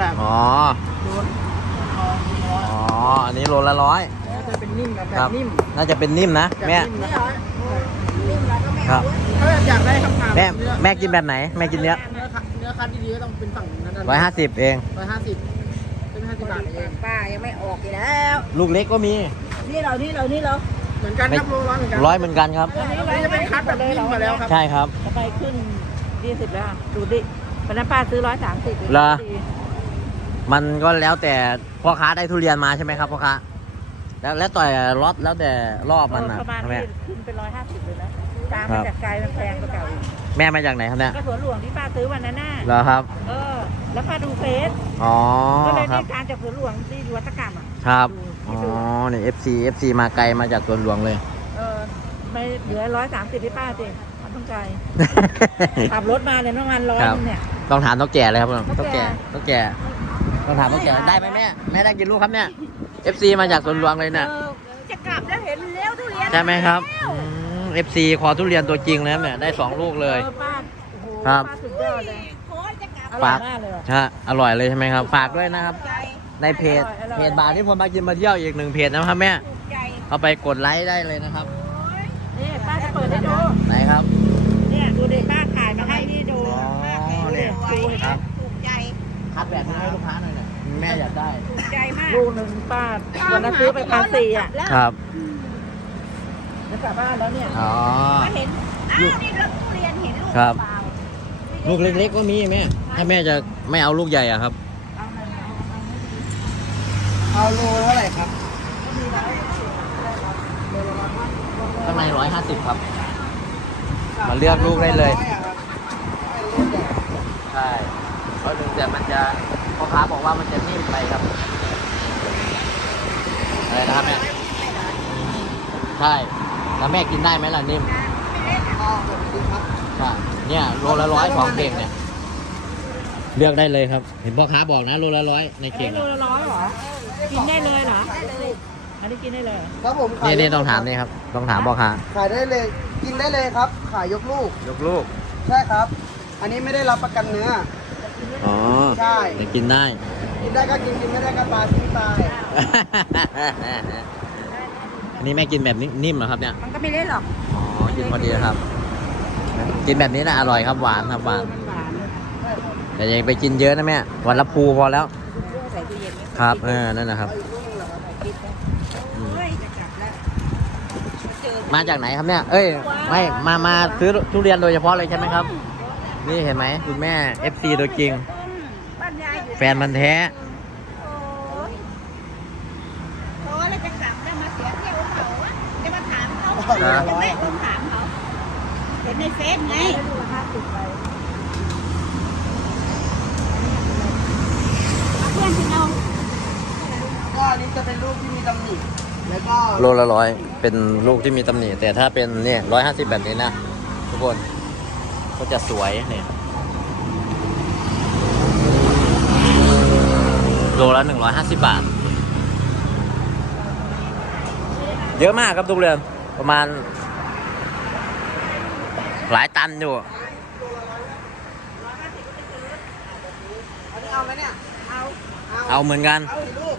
ครับอ๋ออ๋ออันนี้โลละร้อยแล้วจะเป็นนิ่มแบบครับนิ่มน่าจะเป็นนิ่มนะแม่แบบนิ่มนี่นะเหรอนิ่มแล้วก็ไม่ครัเอาบเว้ยถ้าแบบอยากได้คำถามแม่เนื้อแม่กินแบบไหน แม่กินเนื้อเนื้อคัดเนื้อคัดดีๆก็ต้องเป็นฝั่งนั้นร้อยห้าสิบเอง ร้อยห้าสิบเป็นห้าสิบบาทเองป้ายังไม่ออกอีกแล้ว ลูกเล็กก็มีนี่เรา นี่เรา นี่เราเหมือนกันครับโลร้อยเหมือนกันร้อยเหมือนกันครับ อันนี้จะเป็นคัดแบบนิ่มมาแล้วครับใช่ครับ จะไปขึ้นยี่สิบแล้ว ดูดิวันนั้นป้าซื้อร้อยสามสิบเหรอ มันก็แล้วแต่พ่อค้าได้ทุเรียนมาใช่ไหมครับพ่อค้าแล้วแล้วต่อยล็อตแล้วแต่รอบมันนะประมาณใช่ไหม นี้ขึ้นเป็นร้อยห้าสิบเลยนะตามครัมาบ จากไกลมันแพงกว่าเก่าอีกแม่มาจากไหนครับเนี่ยก็สวนหลวงที่ป้าซื้อวันนั้นน่ะเหรอครับเออ แล้วป้าดูเฟซอ๋อก็เลยครัได้บการจากสวนหลวงที่วัฒกรรมอะครับดูอ๋อที่ดูนี่ FC FC มาไกลมาจากสวนหลวงเลย เออไม่เหลือร้อยสามสิบให้ป้าสิมันต้องใจขับรถมาเนี่ยประมาณร้อยครับ นึงเนี่ย ต้องถามต้องแก่เลยครับต้ต้อองงแก่แก่ต้องแก่ ต้องถามต้องแก่ได้ไหมแม่แม่ได้กินลูกครับเนี่ย FC มาจากสวนหลวงเลยเนี่ยเออจะกลับแล้วเห็นเลี้ยวทุเรียนใช่ไหมครับอืม FC คอทุเรียนตัวจริงนะครับเนี่ยได้สองลูกเลยออป้าโอ้โหครับ ป้าสุดยอดเลยอร่อฝายกมากเลยอะฮะอร่อยเลยใช่ไหมครับ ฝากด้วยนะครับในเพจอร่อยอร่อย เพจบาร์ที่ผมมากินมาเที่ยวอีกหนึ่งเพจนะครับแม่เอาไปกดไลค์ได้เลยนะครับ นี่ป้าจะเปิดให้ดูไหนครับเนี่ยดูดิป้าถ่ายมาให้นี่ดูอ๋อดูดิเนี่ยดูดิครับ ถูกใจคัดแบบนี้ ม่อยากได้ ถูกใจมากลูกหนึ่งป้าวันนั้นซื้อไปพันสี่อะครับ แล้วกลับบ้านแล้วเนี่ย อ๋อเห็นอ้าวนี่รถทุเรียนเห็นลูกครับ เปล่าลูกเล็กๆก็มีแม่ถ้าแม่จะไม่เอาลูกใหญ่อะครับ เอาโลเท่าไหร่ครับข้างในร้อยห้าสิบครับ มาเลือกลูกได้เลย ใช่เพราะหนึ่งแต่มันจะ พ่อค้าบอกว่ามันจะนิ่มไปครับ อะไรนะครับแม่ ใช่ แล้วแม่กินได้ไหมล่ะนิ่มใช่เนี่ยโลละร้อยสองเข่งเนี่ย เลือกได้เลยครับ เห็นพ่อค้าบอกนะโลละร้อยในอันเข่นี้งโลละร้อยเหรอ กินได้เลยเหรอ อันนี้กินได้เลยเหรอครับผมขายนี่นี่ต้องถามนี่ครับต้องถามพ่อค้าขายได้เลย กินได้เลยครับ ขายยกลูก ยกลูก ใช่ครับ อันนี้ไม่ได้รับประกันเนื้อ อ๋อใช่จะกินได้ กินได้ก็กินกินไม่ได้ก็ตายทิ้งตายอันนี้แม่กินแบบนิ่มเหรอครับเนี่ย มันก็ไม่เล่นหรอกอ๋อ กินพอดีนะครับ กินแบบนี้นะอร่อยครับหวานครับหวานมันหวานแต่อย่าไปกินเยอะนะแม่ วันละภูพอแล้ว ใส่ตู้เย็นไว้ครับ เออ นั่นนะครับอืมเฮ้ยจะกลับแล้วเจอ มาจากไหนครับเนี่ย เอ้ย ไม่ มา มาซื้อทุเรียนโดยเฉพาะเลยใช่ไหมครับ นี่เห็นไหมคุณแม่ FC ตัวจริง บ้านยายอยู่แฟนมันธุ์แท้ โอ้ยโอ้ยแล้วจะกลับแล้วมาเสียเที่ยวเขาอะจะมาถามเขาครับจะไม่ต้องถามเขาเห็นในเฟซไงเพื่อนที่เราก็อันนี้จะเป็นลูกที่มีตำหนิแล้วก็ โลละร้อยเป็นลูกที่มีตำหนิแต่ถ้าเป็นเนี่ยร้อยห้าสิบแบบนี้นะ ทุกคน ก็จะสวยเนี่ยโลละหนึ่งร้อยห้าสิบบาท เยอะมากครับทุกเรือนประมาณ หลายตันอยู่อันนี้เอาไหมเนี่ยเอาเอาเหมือนกันเอากี่ลูก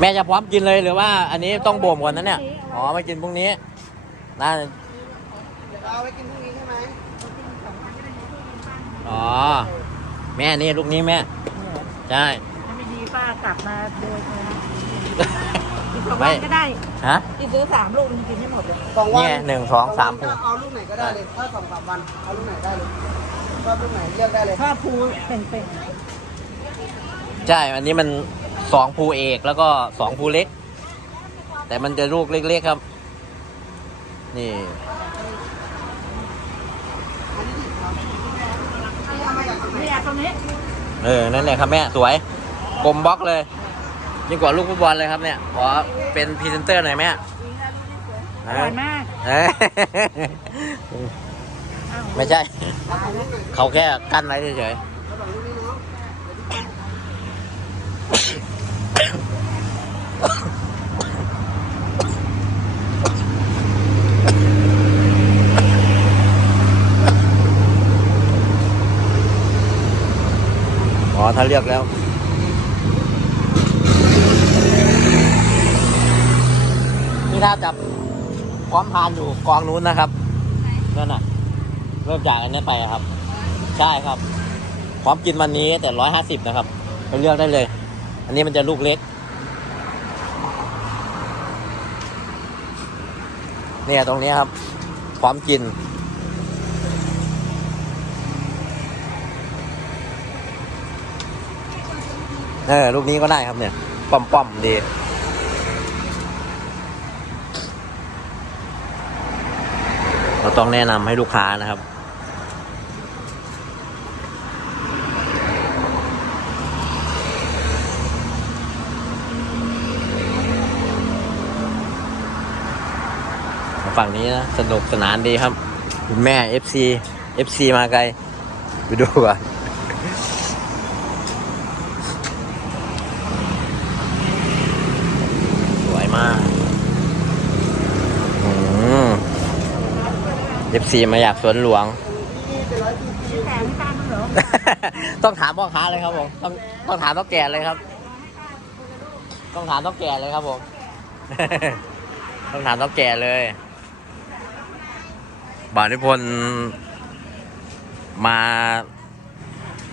แม่จะพร้อมกินเลยหรือว่าอันนี้ต้องบ่มก่อนนะเนี่ย อ๋อไม่กินพรุ่งนี้น่าเอาไว้กินพรุ่งนี้ใช่ไหมอ๋อ แม่นี่ลูกนี้แม่ ใช่ถ้าไม่ดีป้ากลับมาโดยมาอีกสองไม่วันก็ได้ฮะกินซื้อสามลูกมันกินไม่หมดเลยสองวันเนี่ยหนึ่งสองสามก็เอาลูกไหนก็ได้เลยถ้าสองสามวันเอาลูกไหนได้เลยชอบลูกไหนเลือกได้เลยถ้าภูเป็นเป็นใช่ อันนี้มันสองภูเอกแล้วก็สองภูเล็ก แต่มันจะลูกเล็กๆครับ นี่ไม่อยากตรงนี้เออ นั่นแหละครับแม่ สวย กลมบล็อกเลย ยิ่งกว่าลูกฟุตบอลเลยครับเนี่ย ขอเป็นพรีเซนเตอร์หน่อยแม่อร่อยมากเอ้ยอ้าวไม่ใช่ เขาแค่กั้นไว้เฉย เลือกแล้ว นี่ถ้าจับพร้อมพานอยู่กองนู้นนะครับนั่นน่ะ เริ่มจากอันนี้ไปอะครับ ใช่ครับ พร้อมกินวันนี้แต่ร้อยห้าสิบนะครับไปเลือกได้เลย อันนี้มันจะลูกเล็ก เนี่ยตรงนี้ครับ พร้อมกิน เออลูกนี้ก็ได้ครับเนี่ยป้อมๆดีเราต้องแนะนำให้ลูกค้านะครับ ฝั่งนี้นะสนุกสนานดีครับ แม่ FC FC มาไกล ไปดูก่อนสวยมากอืม FC มาอยากสวนหลวงนี่เป็นร้อยปีปีแถมตามมันเหรอต้องถามพ่อค้าเลยครับผมต้องต้องถามต้องแก่เลยครับ ต้องถามต้องแก่เลยครับผม ต้องถามต้องแก่เลยบานิพนธ์มา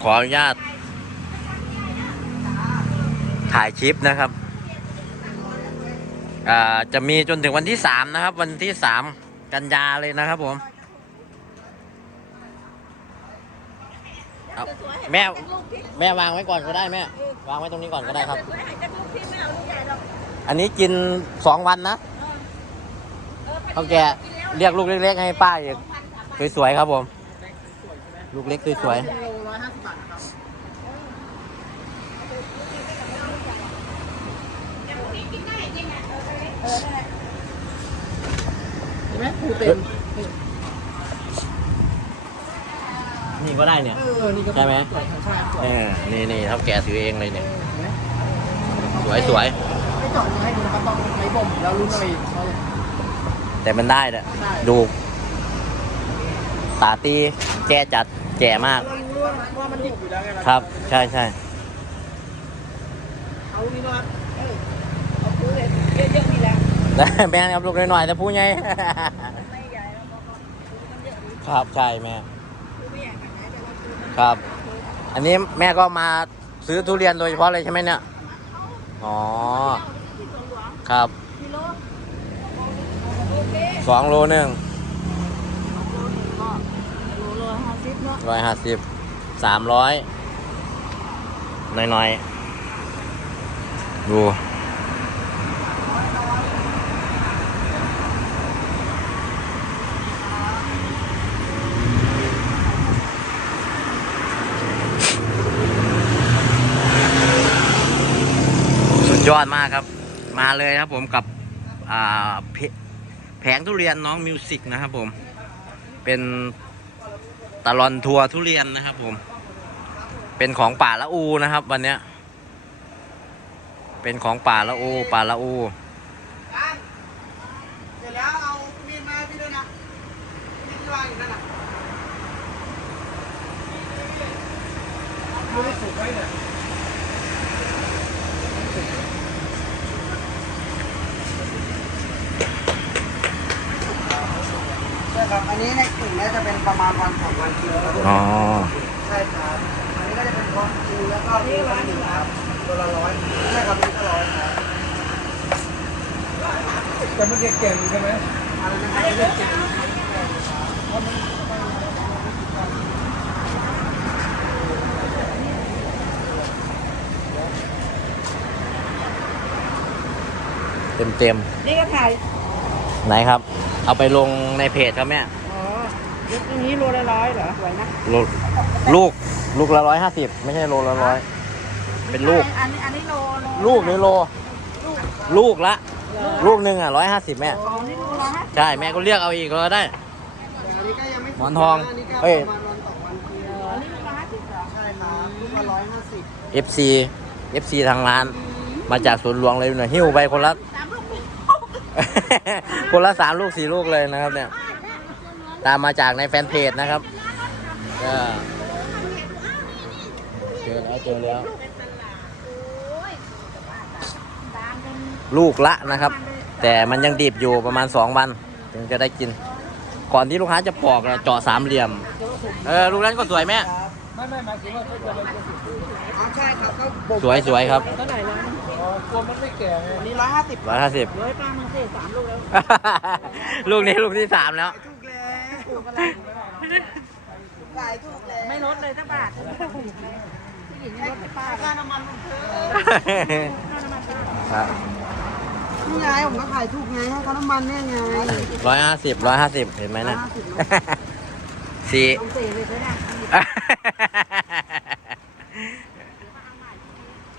ขออนุญาต ถ่ายคลิปนะครับอ่าจะมีจนถึงวันที่สามนะครับ วันที่สาม กันยาเลยนะครับผมเอาแม่แม่วางไว้ก่อนก็ได้แม่วางไว้ตรงนี้ก่อนก็ได้ครับ อันนี้กินสองวันนะเอเท่าแกเรียกลูกเล็กๆให้ป้าอีกสวยๆครับผม ลูกเล็กสวยโลร้อยห้าสิบบาทนะครับ เออนั่นแหละ เห็นไหมปูเต็มๆนี่ก็ได้เนี่ย เออนี่ก็ใช่ไหมสวยใช่สวยเออนี่นี่เท่าแกซื้อเองเลยเนี่ยเห็นไหมสวยสวยไม่เจาะเนื้อให้ดูนะครับต้องใช้บ่มแล้วรุ่นอะไรเขาแต่มันได้แหละดูตาตีแก่จัดแก่มาก เรารู้ว่าว่ามันดิบอยู่แล้วไงล่ะครับ ใช่ใช่เอาลูกนี้นะครับเออเอาปูเลยเยอะๆนี่แหละแม่ครับลูกหน่อยๆแต่พูดไงไม่ใหญ่แล้วก็ปูมันเยอะดี ครับใช่แม่ปูไม่ใหญ่ขนาดไหนแต่ว่าปูมันครับ อันนี้แม่ก็มาซื้อทุเรียนโดยเฉพาะเลยใช่ไหมเนี่ย อ๋อ ที่สวนหลวงครับ กิโลโอเคสองโลหนึ่งโลหนึ่งก็โลละห้าสิบเนาะร้อยห้าสิบ สามร้อยน้อยๆ ดู ยอดมากครับ มาเลยครับผมกับแผงทุเรียนน้องมิวสิกนะครับผม เป็นตลอนทัวร์ทุเรียนนะครับผม เป็นของป่าละอูนะครับ วันเนี้ย เป็นของป่าละอู ป่าละอู การเสร็จแล้วเอามีดมาให้พี่ด้วยนะมีดที่วางอยู่นั่นน่ะดูไม่สุกไว้เนี่ยใช่ครับ อั นนี้ในกลุ่มเนี้จะเป็นประมาณวันสองวันกินแล้วอ๋อ ใช่ครับอันนี้ก็จะเป็นพร้อมกินแล้วก็มีวันหนึ่งครับตัวละร้อยใช่ครับนี่ก็ร้อยครับแต่มันเก่งๆใช่ไหมอะไรนะครับเรื่องจริงเต็มเต็มนี่ก็ถ่ายๆไหนครับ เอาไปลงในเพจครับแม่ อ๋อยุคนี้โลละร้อยเหรอสวยนะลูกลูกลูกละร้อยห้าสิบไม่ใช่โลละร้อย เป็นลูก อันนี้อันนี้โลโลลูกหรือโล ลูกละ ลูกหนึ่งอะร้อยห้าสิบแม่ อ๋อนี่โลละห้าสิบใช่แม่ก็เรียกเอาอีกก็ได้ อันนี้ก็ยังไม่หมอนทองอันนี้ก็เอ้ย ประมาณวันต่อวันคืออ๋อนี่โลละห้าสิบเหรอใช่ครับลูกละร้อยห้าสิบ FC FC ทางร้าน มาจากสวนหลวงเลยหน่อยหิ้วไปคนละ สามลูกนี่คนละสามลูกสี่ลูกเลยนะครับเนี่ย ตามมาจากในแฟนเพจนะครับก็โอเคอแล้วเจอแล้วลูกในตลาดโอ้ยตามกันลูกละนะครับ แต่มันยังดิบอยู่ประมาณ 2 วัน ถึงจะได้กิน ก่อนที่ลูกค้าจะปอกเราเจาะสามเหลี่ยม เออลูกนั้นก็สวยแม่ไม่ไม่หมายถึงว่าเขาจะไปจะสุดอ๋อใช่ครับเขาบ่มสวยสวยครับเท่าไหร่แล้วอ๋อกลัวมันไม่แก่ไงอันนี้ร้อยห้าสิบร้อยห้าสิบ ร้อยป้ามึงสิสามลูกแล้ว ลูกนี้ลูกที่สามแล้วถู ขายถูกแล้วไม่ลดเลยสักบาทพี่หญิงไม่ลดให้ป้าค่าน้ำมันของเธอค่าน้ำมันป้านี่ไงผมก็ขายถูกไงให้เขาน้ำมันเนี่ยไงร้อยห้าสิบร้อยห้าสิบเห็นไหมนะสี่ต้องเสียเลยด้วยนะ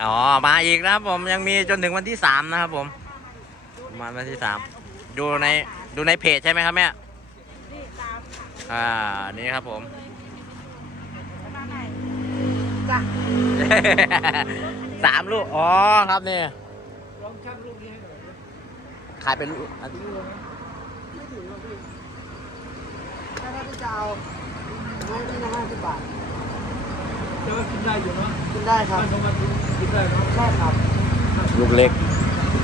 อ๋อ มาอีกนะครับผมยังมีจนถึงวันที่สามนะครับผมประมาณวันที่สามดูในดูในเพจใช่ไหมครับแม่นี่ตาม อ่า นี่ครับผมมาไหนจ้ะสามลูก อ๋อครับนี่ลองชั่งลูกนี้ให้หน่อยดิขายเป็นลูกอันไม่ถึงหรอกพี่ถ้าได้จะเอาให้ที่ละห้าสิบบาทเจอกินได้อยู่เนาะกินได้ครัถ้าบสมัติกินได้เนาะใช่ครับลูกเล็ก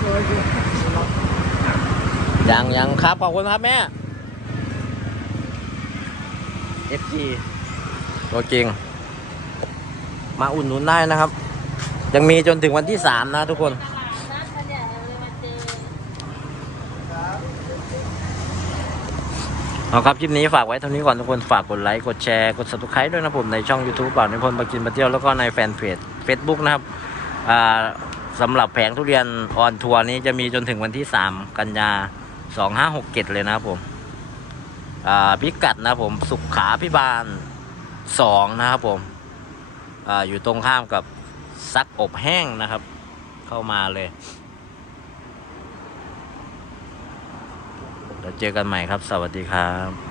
เจออยู่ยังยังครับ ขอบคุณครับแม่ FG ตัวจริง มาอุ่นหนุนได้นะครับ ยังมีจนถึงวันที่สามนะทุกคน เอาครับคลิปนี้ฝากไว้เท่านี้ก่อนทุกคน ฝากกดไลค์ กดแชร์ กด subscribe ด้วยนะผมในช่อง YouTube บ่าวนิพนธ์มากินมาเที่ยวแล้วก็ในแฟนเพจ Facebook นะครับสำหรับแผงทุเรียนออนทัวร์นี้จะมีจนถึงวันที่ 3 กันยา 2567 เลยนะครับผม พิกัดนะผมสุขาพิบาลสองนะครับผมออยู่ตรงข้ามกับซักอบแห้งนะครับ เข้ามาเลยเดี๋ยวเจอกันใหม่ครับ สวัสดีครับ